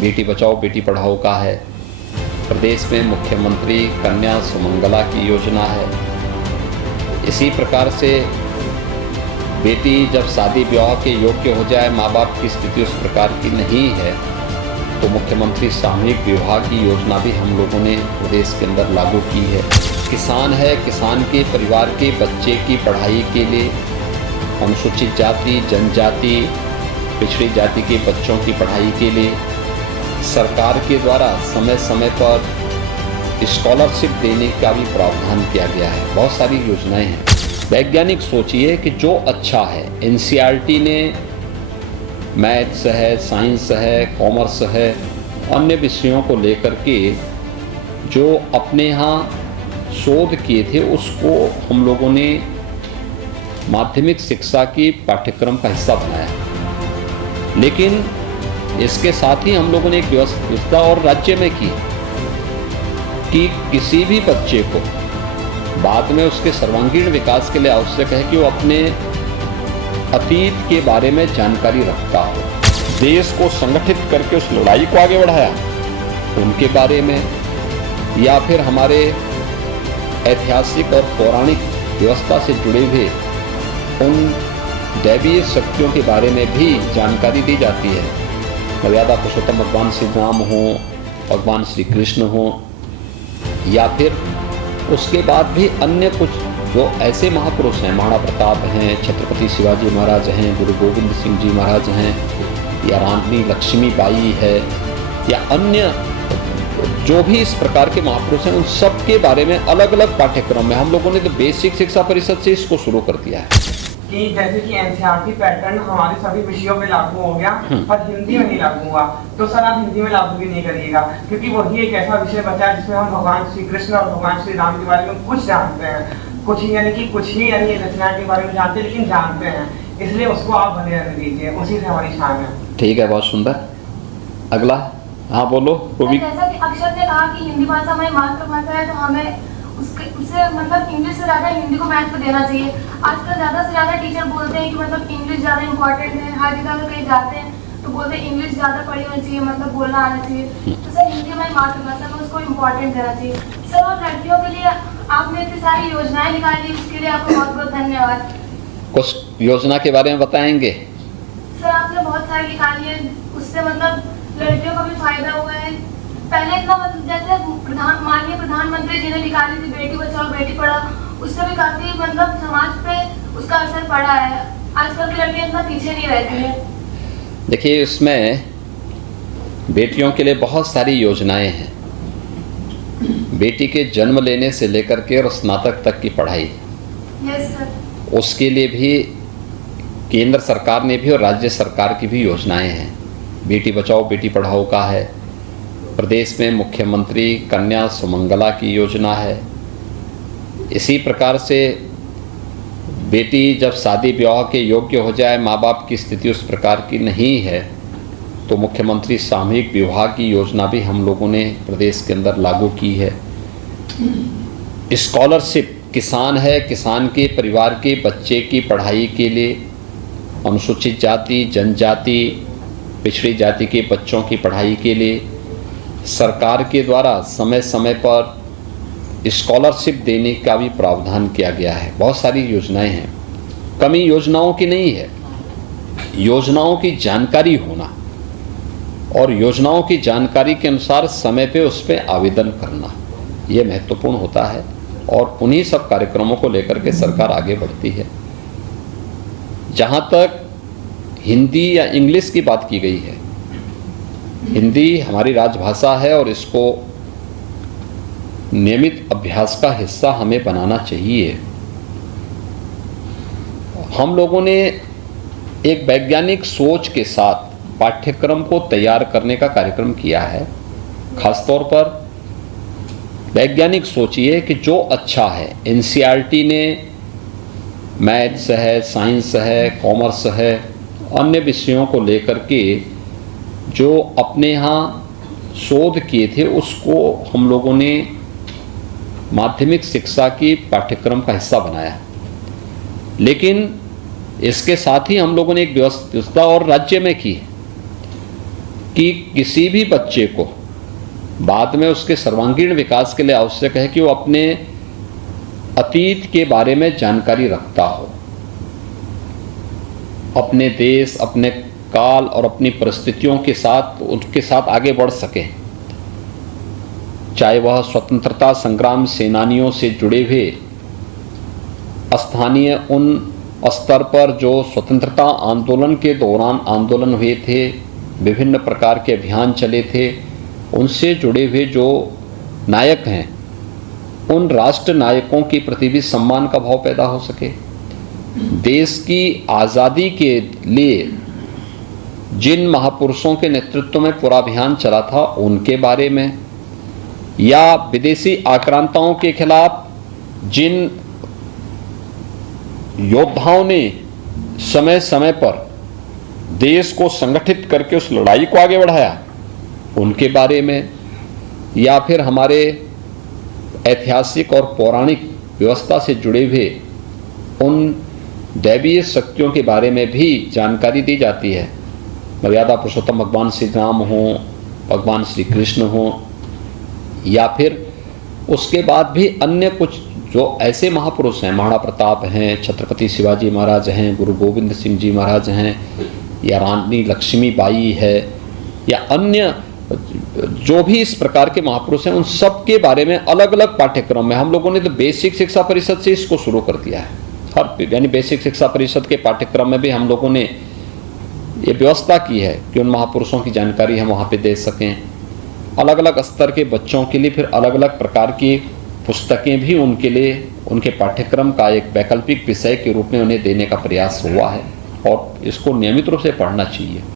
बेटी बचाओ बेटी पढ़ाओ का है। प्रदेश में मुख्यमंत्री कन्या सुमंगला की योजना है। इसी प्रकार से बेटी जब शादी ब्याह के योग्य हो जाए, माँ बाप की स्थिति उस प्रकार की नहीं है, तो मुख्यमंत्री सामूहिक विवाह की योजना भी हम लोगों ने प्रदेश के अंदर लागू की है। किसान है, किसान के परिवार के बच्चे की पढ़ाई के लिए, अनुसूचित जाति, जनजाति, पिछड़ी जाति के बच्चों की पढ़ाई के लिए सरकार के द्वारा समय समय पर स्कॉलरशिप देने का भी प्रावधान किया गया है। बहुत सारी योजनाएं हैं। वैज्ञानिक सोचिए कि जो अच्छा है, एनसीईआरटी ने मैथ्स है, साइंस है, कॉमर्स है, अन्य विषयों को लेकर के जो अपने यहाँ शोध किए थे उसको हम लोगों ने माध्यमिक शिक्षा की पाठ्यक्रम का हिस्सा बनाया। लेकिन इसके साथ ही हम लोगों ने एक व्यवस्था और राज्य में की कि किसी भी बच्चे को बाद में उसके सर्वांगीण विकास के लिए आवश्यक है कि वो अपने अतीत के बारे में जानकारी रखता हो। देश को संगठित करके उस लड़ाई को आगे बढ़ाया, उनके बारे में, या फिर हमारे ऐतिहासिक और पौराणिक व्यवस्था से जुड़े हुए उन दैवीय शक्तियों के बारे में भी जानकारी दी जाती है। मर्यादा पुरुषोत्तम भगवान श्री राम हो, भगवान श्री कृष्ण हो, या फिर उसके बाद भी अन्य कुछ जो ऐसे महापुरुष हैं, महाराणा प्रताप हैं, छत्रपति शिवाजी महाराज हैं, गुरु गोविंद सिंह जी महाराज हैं, या रानी लक्ष्मीबाई है, या अन्य जो भी इस प्रकार के महापुरुष हैं, उन सब के बारे में अलग अलग पाठ्यक्रम में हम लोगों ने तो बेसिक शिक्षा परिषद से इसको शुरू कर दिया है कि जैसे कि एनसीईआरटी पैटर्न हमारे सभी विषयों में लागू हो गया पर हिंदी में नहीं लागू हुआ, तो सर आप हिंदी में लागू भी नहीं करिएगा, क्योंकि वही एक ऐसा विषय बचा है जिसमें हम भगवान श्री कृष्ण और भगवान श्री राम के बारे में कुछ जानते हैं, कुछ ही यानी रचना के बारे में जानते हैं, लेकिन जानते हैं, इसलिए उसको आप भले रहने दीजिए, उसी से हमारी शान है। ठीक है, बहुत सुंदर। अगला, हाँ बोलो। जैसा कि अक्षर ने कहा कि हिंदी भाषा हमारी मातृभाषा है, तो हमें उससे मतलब इंग्लिश से ज़्यादा हिंदी को महत्व देना चाहिए। आजकल ज़्यादा से ज़्यादा टीचर बोलते हैं कि मतलब इंग्लिश ज़्यादा इंपॉर्टेंट है। हर जगह अगर कहीं जाते हैं तो बोलते हैं इंग्लिश ज़्यादा पढ़ी होनी चाहिए, मतलब बोलना आना चाहिए। तो सर हिंदी हमारी मातृभाषा में उसको इम्पोर्टेंट देना चाहिए। सर और लड़कियों के लिए आपने इतनी सारी योजनाएं निकाली, उसके लिए आपको बहुत बहुत धन्यवाद। कुछ योजना के बारे में बताएंगे? सर आपने बहुत सारी निकाली है, उससे मतलब लड़कियों का भी फायदा हुआ है। पहले इतना मतलब जैसे माननीय प्रधानमंत्री जी ने निकाली थी बेटी बचाओ बेटी पढ़ाओ, उससे भी काफी मतलब समाज पे उसका असर पड़ा है। आजकल की लड़कियां इतना पीछे नहीं रहती है। देखिए, इसमें बेटियों के लिए बहुत सारी योजनाएं हैं। बेटी के जन्म लेने से लेकर के और स्नातक तक की पढ़ाई, यस सर, उसके लिए भी केंद्र सरकार ने भी और राज्य सरकार की भी योजनाएं हैं। बेटी बचाओ बेटी पढ़ाओ का है। प्रदेश में मुख्यमंत्री कन्या सुमंगला की योजना है। इसी प्रकार से बेटी जब शादी ब्याह के योग्य हो जाए, माँ बाप की स्थिति उस प्रकार की नहीं है, तो मुख्यमंत्री सामूहिक विवाह की योजना भी हम लोगों ने प्रदेश के अंदर लागू की है। स्कॉलरशिप, किसान है, किसान के परिवार के बच्चे की पढ़ाई के लिए, अनुसूचित जाति, जनजाति, पिछड़ी जाति के बच्चों की पढ़ाई के लिए सरकार के द्वारा समय समय पर स्कॉलरशिप देने का भी प्रावधान किया गया है। बहुत सारी योजनाएं हैं। कमी योजनाओं की नहीं है, योजनाओं की जानकारी होना और योजनाओं की जानकारी के अनुसार समय पे उस पर आवेदन करना, ये महत्वपूर्ण होता है। और उन्हीं सब कार्यक्रमों को लेकर के सरकार आगे बढ़ती है। जहाँ तक हिंदी या इंग्लिश की बात की गई है, हिंदी हमारी राजभाषा है और इसको नियमित अभ्यास का हिस्सा हमें बनाना चाहिए। हम लोगों ने एक वैज्ञानिक सोच के साथ पाठ्यक्रम को तैयार करने का कार्यक्रम किया है। खासतौर पर वैज्ञानिक सोचिए कि जो अच्छा है, एनसीईआरटी ने मैथ्स है, साइंस है, कॉमर्स है, अन्य विषयों को लेकर के जो अपने यहाँ शोध किए थे उसको हम लोगों ने माध्यमिक शिक्षा की पाठ्यक्रम का हिस्सा बनाया। लेकिन इसके साथ ही हम लोगों ने एक व्यवस्था और राज्य में की कि किसी भी बच्चे को बाद में उसके सर्वांगीण विकास के लिए आवश्यक है कि वो अपने अतीत के बारे में जानकारी रखता हो, अपने देश, अपने काल और अपनी परिस्थितियों के साथ उनके साथ आगे बढ़ सके, चाहे वह स्वतंत्रता संग्राम सेनानियों से जुड़े हुए स्थानीय उन स्तर पर जो स्वतंत्रता आंदोलन के दौरान आंदोलन हुए थे, विभिन्न प्रकार के अभियान चले थे, उनसे जुड़े हुए जो नायक हैं, उन राष्ट्र नायकों के प्रति भी सम्मान का भाव पैदा हो सके। देश की आज़ादी के लिए जिन महापुरुषों के नेतृत्व में पूरा अभियान चला था उनके बारे में, या विदेशी आक्रांताओं के खिलाफ जिन योद्धाओं ने समय समय पर देश को संगठित करके उस लड़ाई को आगे बढ़ाया उनके बारे में, या फिर हमारे ऐतिहासिक और पौराणिक व्यवस्था से जुड़े हुए उन दैवीय शक्तियों के बारे में भी जानकारी दी जाती है। मर्यादा पुरुषोत्तम भगवान श्री राम हो, भगवान श्री कृष्ण हो, या फिर उसके बाद भी अन्य कुछ जो ऐसे महापुरुष हैं, महाराणा प्रताप हैं, छत्रपति शिवाजी महाराज हैं, गुरु गोविंद सिंह जी महाराज हैं, या रानी लक्ष्मीबाई है, या अन्य जो भी इस प्रकार के महापुरुष हैं, उन सब के बारे में अलग अलग पाठ्यक्रम में हम लोगों ने तो बेसिक शिक्षा परिषद से इसको शुरू कर दिया है। हर यानी बेसिक शिक्षा परिषद के पाठ्यक्रम में भी हम लोगों ने ये व्यवस्था की है कि उन महापुरुषों की जानकारी हम वहाँ पे दे सकें। अलग अलग स्तर के बच्चों के लिए फिर अलग अलग प्रकार की पुस्तकें भी उनके लिए उनके पाठ्यक्रम का एक वैकल्पिक विषय के रूप में उन्हें देने का प्रयास हुआ है, और इसको नियमित रूप से पढ़ना चाहिए।